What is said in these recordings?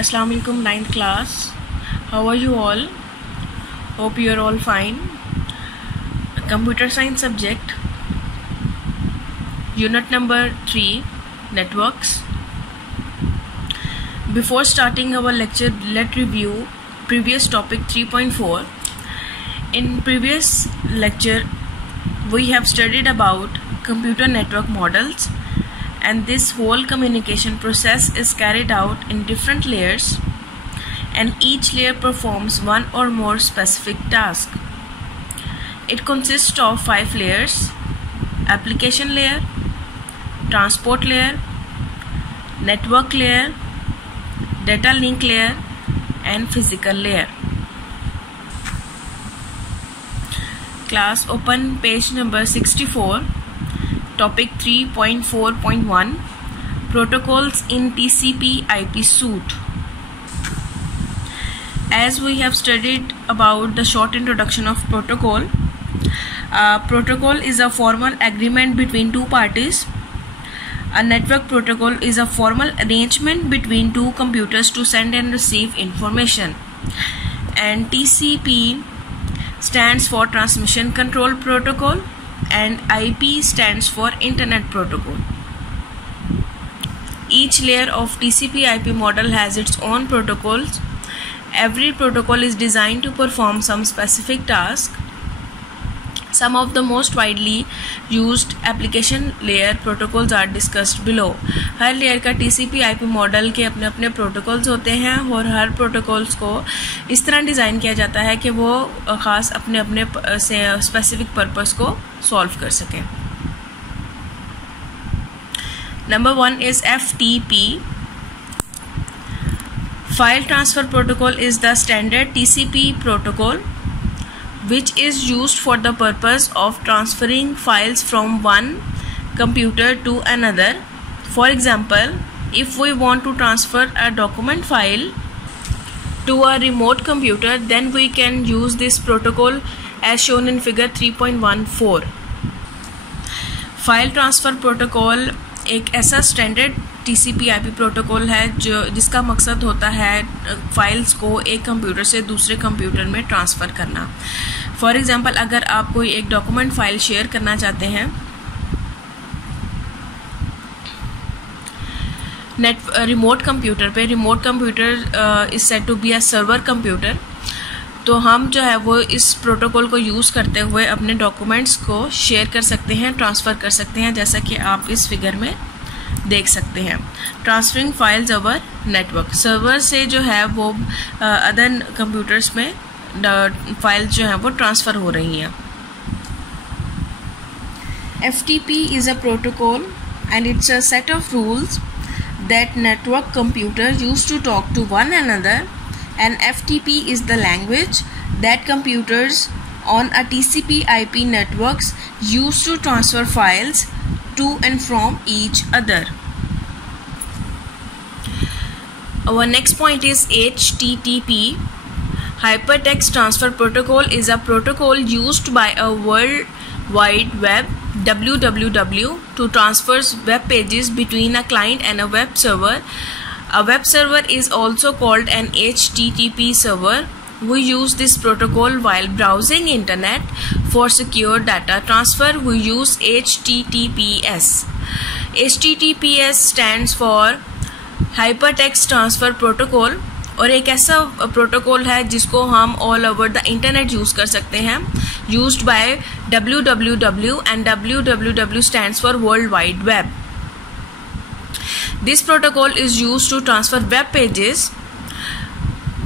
Assalamu alaikum 9th class. How are you all? Hope you are all fine. Computer science subject, unit number 3, networks. Before starting our lecture, let's review previous topic 3.4. In previous lecture we have studied about computer network models, and this whole communication process is carried out in different layers, and each layer performs one or more specific task. It consists of 5 layers: application layer, transport layer, network layer, data link layer, and physical layer. Class, open page number 64, topic 3.4.1, protocols in TCP/IP suite. As we have studied about the short introduction of protocol, protocol is a formal agreement between two parties. A network protocol is a formal arrangement between two computers to send and receive information. And TCP stands for Transmission Control Protocol, and IP stands for Internet Protocol. Each layer of TCP/IP model has its own protocols. Every protocol is designed to perform some specific task. Some of the most widely used application layer protocols are discussed below. Her layer का TCP/IP model के अपने अपने protocols होते हैं, और हर protocols को इस तरह डिज़ाइन किया जाता है कि वो ख़ास अपने अपने स्पेसिफिक पर्पस को सॉल्व कर सकें. Number 1 is FTP. File Transfer Protocol is the standard TCP protocol which is used for the purpose of transferring files from one computer to another. For example, if we want to transfer a document file to a remote computer, then we can use this protocol as shown in figure 3.14. File Transfer Protocol एक ऐसा standard TCP/IP protocol है जिसका मकसद होता है files को एक computer से दूसरे कंप्यूटर में ट्रांसफ़र करना. फॉर एग्ज़ाम्पल, अगर आप कोई एक डॉक्यूमेंट फाइल शेयर करना चाहते हैं रिमोट कंप्यूटर पे, remote computer is said to be a server computer, तो हम जो है वो इस प्रोटोकॉल को यूज़ करते हुए अपने डॉक्यूमेंट्स को शेयर कर सकते हैं, ट्रांसफ़र कर सकते हैं, जैसा कि आप इस फिगर में देख सकते हैं. Transferring files over network, server से जो है वो अदर कंप्यूटर्स में फाइल्स जो हैं वो ट्रांसफ़र हो रही हैं. FTP is a protocol and it's a set of rules that network computers use to talk to one another, and FTP is the language that computers on a TCP/IP networks use to transfer files to and from each other. Our next point is HTTP. Hypertext Transfer Protocol is a protocol used by a World Wide Web (WWW) to transfer web pages between a client and a web server. A web server is also called an HTTP server. We use this protocol while browsing internet. For secure data transfer, we use HTTPS. HTTPS stands for Hypertext Transfer Protocol, और एक ऐसा protocol है जिसको हम all over the internet use कर सकते हैं. Used by WWW, and WWW stands for World Wide Web. This protocol is used to transfer web pages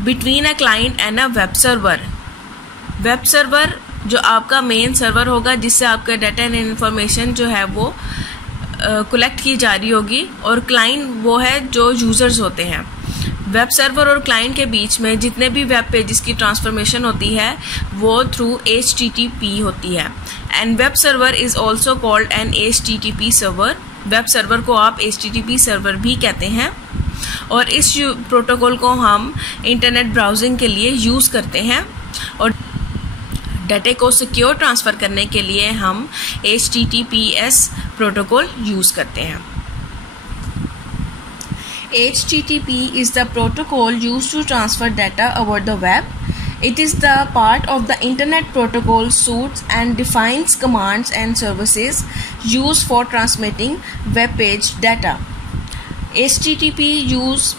between a client and a web server. Web server जो आपका main server होगा जिससे आपका data and information जो है वो collect की जा रही होगी, और क्लाइंट वो है जो यूज़र्स होते हैं. वेब सर्वर और क्लाइंट के बीच में जितने भी वेब पेजेस की ट्रांसफॉर्मेशन होती है वो थ्रू HTTP होती है. And web server is also called an HTTP server. Web server को आप HTTP सर्वर भी कहते हैं, और इस प्रोटोकॉल को हम इंटरनेट ब्राउजिंग के लिए यूज़ करते हैं, और डाटा को सिक्योर ट्रांसफ़र करने के लिए हम HTTPS प्रोटोकॉल यूज़ करते हैं. HTTP is the protocol used to transfer data over the web. It is the part of the Internet Protocol suite and defines commands and services used for transmitting web page data. HTTP use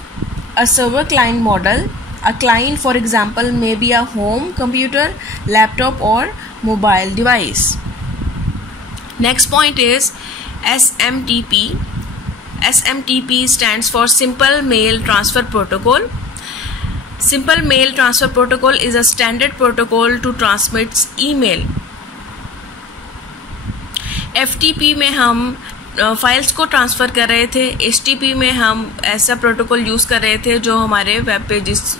a server-client model. A client, for example, may be a home computer, laptop, or mobile device. Next point is SMTP. SMTP stands for Simple Mail Transfer Protocol. Simple Mail Transfer Protocol is a standard protocol to transmit email. FTP में हम files को transfer कर रहे थे. HTTP में हम ऐसा protocol use कर रहे थे जो हमारे वेब पेजेस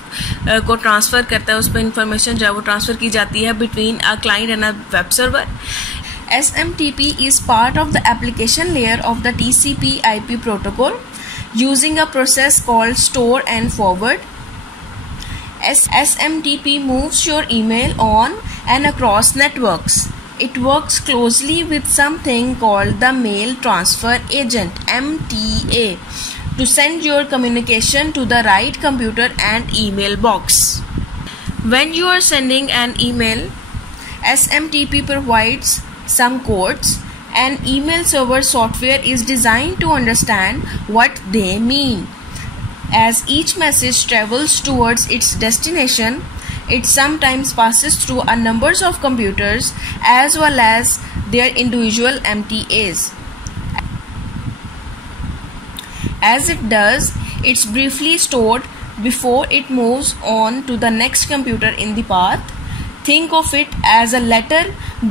को ट्रांसफ़र करता है. उस पर इंफॉर्मेशन जो है वो ट्रांसफ़र की जाती है between a client and a web server. SMTP is part of the application layer of the TCP/IP protocol using a process called store and forward. SMTP moves your email on and across networks. It works closely with something called the Mail Transfer Agent (MTA) to send your communication to the right computer and email box. When you are sending an email, SMTP provides some codes, and email server software is designed to understand what they mean. As each message travels towards its destination, it sometimes passes through a number of computers as well as their individual MTAs. As it does, it's briefly stored before it moves on to the next computer in the path. Think of it as a letter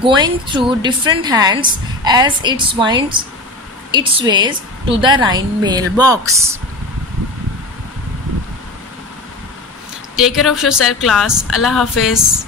going through different hands as it winds its ways to the right mailbox. Take care of yourself, class. Allah Hafiz.